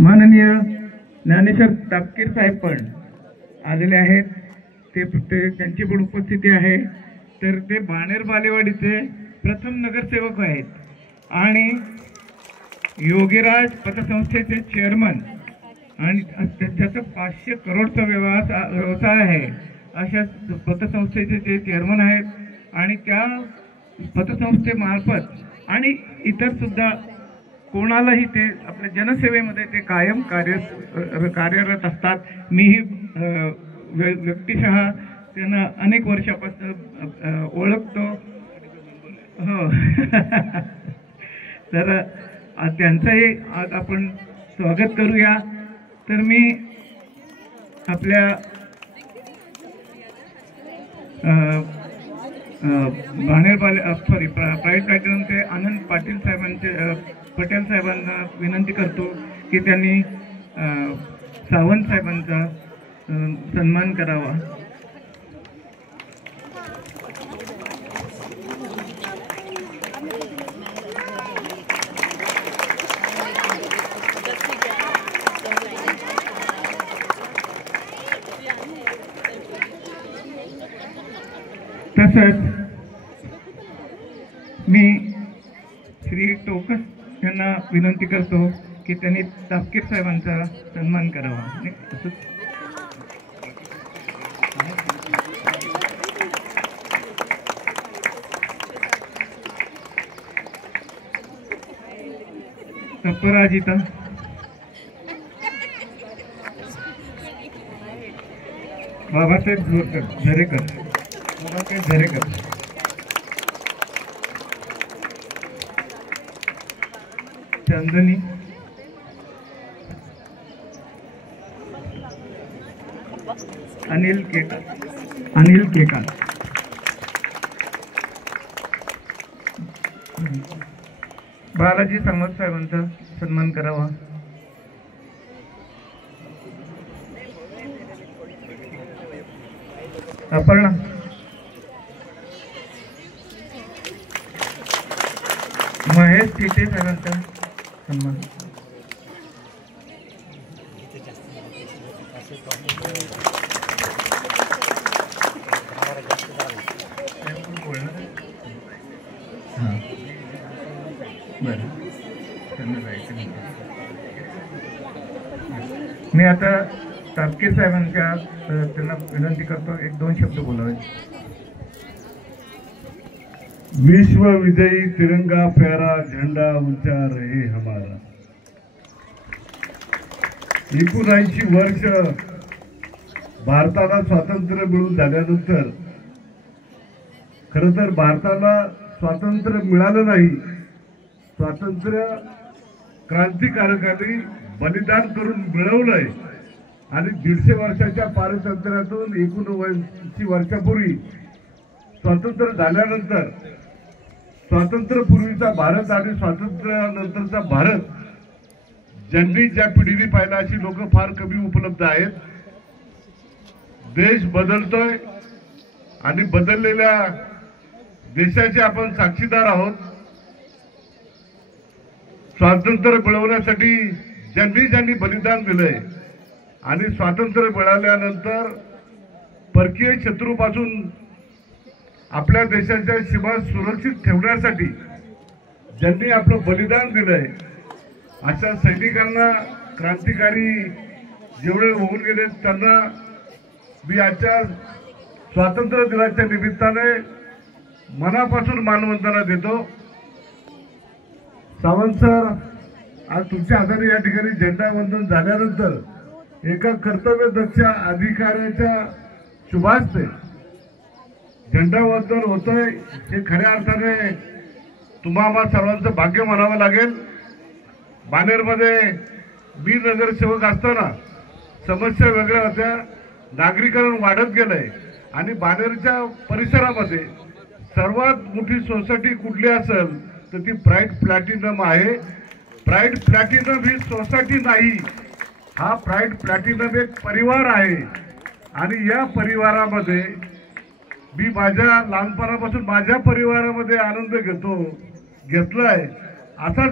माननीय ज्ञानेश्वर तापकीर साहेब पण आलेले आहेत। ते त्यांची पण उपस्थिती आहे। तर ते बाणेर बालेवाडीचे प्रथम नगरसेवक आहेत आणि योगीराज पतसंस्थेचे चेअरमन आणि त्याचा 500 करोडचा व्यवसाय आहे। अशा पतसंस्थेचे ते चेअरमन आहेत आणि त्या पतसंस्थेमार्फत आणि इतर सुद्धा कोणालाही ते आपल्या जनसेवेमध्ये ते कायम कार्यरत असतात। मीही व्यक्तिशः त्यांना अनेक वर्षापासून ओळखतो। हो तर त्यांचंही आज आपण स्वागत करूया। तर मी आपल्या प्राइवेट प्लॅटिनमचे आनंद पाटील साहेबांचे पटेल साहेबांना विनंती करतो की त्यांनी सावंत साहेबांचा सन्मान करावा। तसंच मी श्री टोकस यांना विनंती करतो की त्यांनी तापकीर साहेबांचा सन्मान करावा। अपराजिता बाबासाहेब झरेकर चंदनी अनिल केकाल बालाजी सावंत साहेबांचा सन्मान करावा। अपर्णा महेश तिथे साहेबांचा सन्मान। मी आता तापकीर साहेबांच्या त्यांना विनंती करतो 1-2 शब्द बोलावे। विश्व विजयी तिरंगा प्यारा झंडा ऊंचा रहे हमारा। 79 वर्ष भारताला स्वातंत्र्य मिळून झाल्यानंतर खरं तर भारताला स्वातंत्र्य मिळालं नाही। स्वातंत्र्य क्रांतिकारकांनी बलिदान करून मिळवलंय आणि 150 वर्षाच्या पारतंत्र्यातून 79 वर्षापूर्वी स्वातंत्र्य झाल्यानंतर स्वातंत्र्यपूर्वीचा भारत आणि स्वातंत्र्यानंतरचा भारत ज्यांनी ज्या पिढीने पाहिला अशी लोक फार कमी उपलब्ध आहेत। देश बदलतोय आणि बदललेल्या देशाचे आपण साक्षीदार आहोत। स्वातंत्र्य मिळवण्यासाठी ज्यांनी बलिदान दिलंय आणि स्वातंत्र्य मिळाल्यानंतर परकीय शत्रूपासून आपल्या देशाच्या सीमा सुरक्षित ठेवण्यासाठी ज्यांनी आपलं बलिदान दिलंय अशा सैनिकांना, क्रांतिकारी जेवढे होऊन गेले त्यांना मी आजच्या स्वातंत्र्य दिनाच्या निमित्ताने मनापासून मानवंदना देतो। सावंत सर, आज तुमच्या हाताने या ठिकाणी झेंडा वंदन झाल्यानंतर एका कर्तव्यदक्ष अधिकाऱ्याच्या शुभास्ते झेंडा वंदन होतंय हे खऱ्या अर्थाने तुम्हाला सर्वांचं भाग्य म्हणावं लागेल। बाणेरमध्ये मी नगरसेवक असताना समस्या वेगळ्या होत्या, नागरीकरण वाढत गेलंय आणि बाणेरच्या परिसरामध्ये सर्वात मोठी सोसायटी कुठली असेल तर ती प्राइड प्लॅटिनम आहे। प्राइड प्लॅटिनम ही सोसायटी नाही, हा प्राइड प्लॅटिनम एक परिवार आहे आणि या परिवारामध्ये मी माझ्या लहानपणापासून माझ्या परिवारामध्ये आनंद घेतलाय। असाच